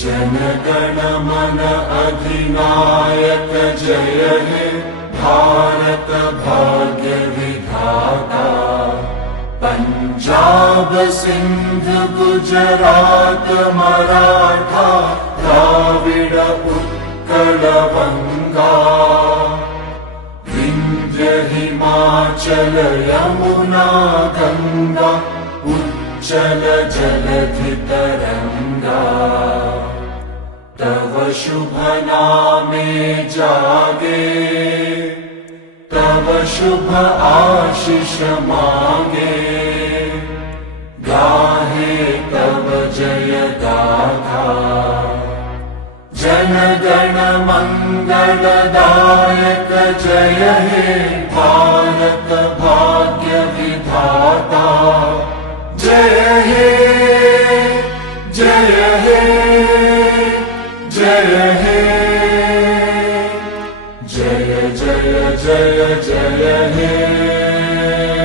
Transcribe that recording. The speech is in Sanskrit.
जनगण मन अधिनायक जय हे भारत भाग्य विधाता। पंजाब सिंध गुजरात मराठा द्राविड उत्कल बंगा। विंध्य हिमाचल यमुना गंगा उच्चल जलधि तरंगा। तव शुभ नामे जागे तव शुभ आशीष मांगे। गाहे तव जय गाथा जन गण मंगलदायक जय हे भारत भाग्य विधाता। जय हे जय हे जय हे जय जय जय जय हे।